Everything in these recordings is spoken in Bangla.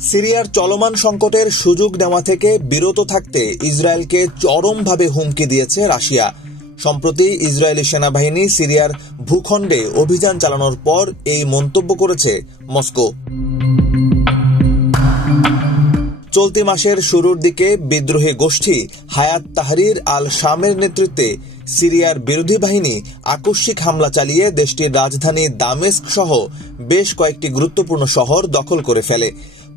সিরিয়ার চলমান সংকটের সুযোগ নেওয়া থেকে বিরত থাকতে ইসরায়েলকে চরমভাবে হুমকি দিয়েছে রাশিয়া। সম্প্রতি ইসরায়েলি সেনাবাহিনী সিরিয়ার ভূখণ্ডে অভিযান চালানোর পর এই মন্তব্য করেছে মস্কো। চলতি মাসের শুরুর দিকে বিদ্রোহী গোষ্ঠী হায়াত তাহরির আল শামের নেতৃত্বে সিরিয়ার বিরোধী বাহিনী আকস্মিক হামলা চালিয়ে দেশটির রাজধানী দামেস্ক সহ বেশ কয়েকটি গুরুত্বপূর্ণ শহর দখল করে ফেলে।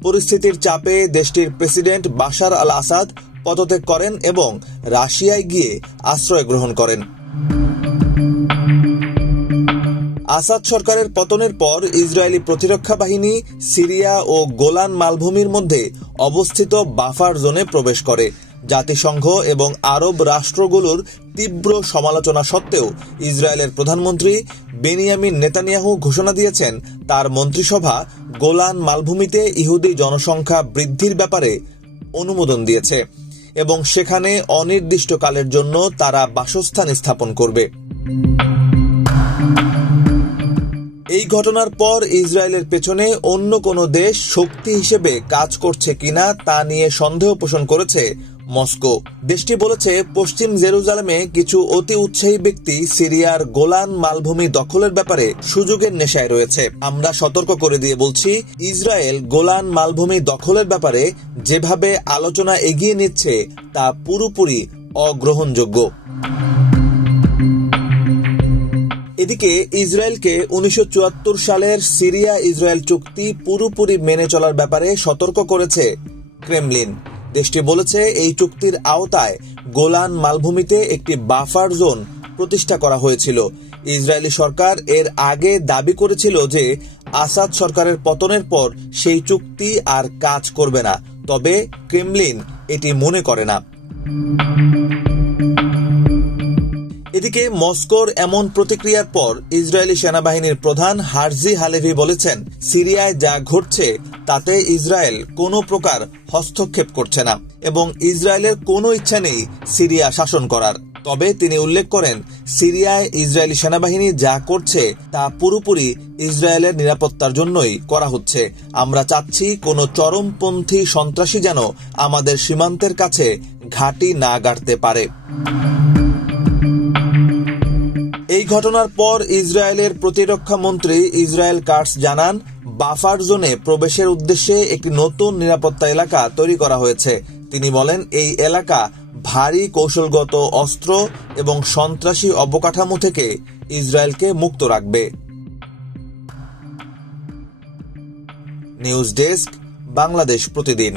পরিস্থিতির চাপে দেশটির প্রেসিডেন্ট বাশার আল আসাদ পদত্যাগ করেন এবং রাশিয়ায় গিয়ে আশ্রয় গ্রহণ করেন। আসাদ সরকারের পতনের পর ইসরায়েলি প্রতিরক্ষা বাহিনী সিরিয়া ও গোলান মালভূমির মধ্যে অবস্থিত বাফার জোনে প্রবেশ করে। জাতিসংঘ এবং আরব রাষ্ট্রগুলোর তীব্র সমালোচনা সত্ত্বেও ইসরায়েলের প্রধানমন্ত্রী বেনিয়ামিন নেতানিয়াহু ঘোষণা দিয়েছেন তার মন্ত্রিসভা গোলান মালভূমিতে ইহুদি জনসংখ্যা বৃদ্ধির ব্যাপারে অনুমোদন দিয়েছে এবং সেখানে অনির্দিষ্টকালের জন্য তারা বাসস্থান স্থাপন করবে। এই ঘটনার পর ইসরায়েলের পেছনে অন্য কোনো দেশ শক্তি হিসেবে কাজ করছে কিনা তা নিয়ে সন্দেহ পোষণ করেছে মস্কো। দেশটি বলেছে পশ্চিম জেরুজালেমে কিছু অতি উৎসাহী ব্যক্তি সিরিয়ার গোলান মালভূমি দখলের ব্যাপারে সুযোগের নেশায় রয়েছে। আমরা সতর্ক করে দিয়ে বলছি, ইসরায়েল গোলান মালভূমি দখলের ব্যাপারে যেভাবে আলোচনা এগিয়ে নিচ্ছে তা পুরোপুরি অগ্রহণযোগ্য। এদিকে ইসরায়েলকে 1974 সালের সিরিয়া ইসরায়েল চুক্তি পুরোপুরি মেনে চলার ব্যাপারে সতর্ক করেছে ক্রেমলিন। দেশটি বলেছে এই চুক্তির আওতায় গোলান মালভূমিতে একটি বাফার জোন প্রতিষ্ঠা করা হয়েছিল। ইসরায়েলি সরকার এর আগে দাবি করেছিল যে আসাদ সরকারের পতনের পর সেই চুক্তি আর কাজ করবে না, তবে ক্রেমলিন এটি মনে করে না। এদিকে মস্কোর এমন প্রতিক্রিয়ার পর ইসরায়েলি সেনাবাহিনীর প্রধান হার্জি হালেভি বলেছেন, সিরিয়ায় যা ঘটছে তাতে ইসরায়েল কোনো প্রকার হস্তক্ষেপ করছে না এবং ইসরায়েলের কোনো ইচ্ছা নেই সিরিয়া শাসন করার। তবে তিনি উল্লেখ করেন, সিরিয়ায় ইসরায়েলি সেনাবাহিনী যা করছে তা পুরোপুরি ইসরায়েলের নিরাপত্তার জন্যই করা হচ্ছে। আমরা চাচ্ছি কোনো চরমপন্থী সন্ত্রাসী যেন আমাদের সীমান্তের কাছে ঘাঁটি না গাড়তে পারে। এই ঘটনার পর ইসরায়েলের প্রতিরক্ষা মন্ত্রী ইসরায়েল কাটস জানান, বাফার জোনে প্রবেশের উদ্দেশ্যে একটি নতুন নিরাপত্তা এলাকা তৈরি করা হয়েছে। তিনি বলেন, এই এলাকা ভারী কৌশলগত অস্ত্র এবং সন্ত্রাসী অবকাঠামো থেকে ইসরায়েলকে মুক্ত রাখবে। নিউজ ডেস্ক, বাংলাদেশ প্রতিদিন।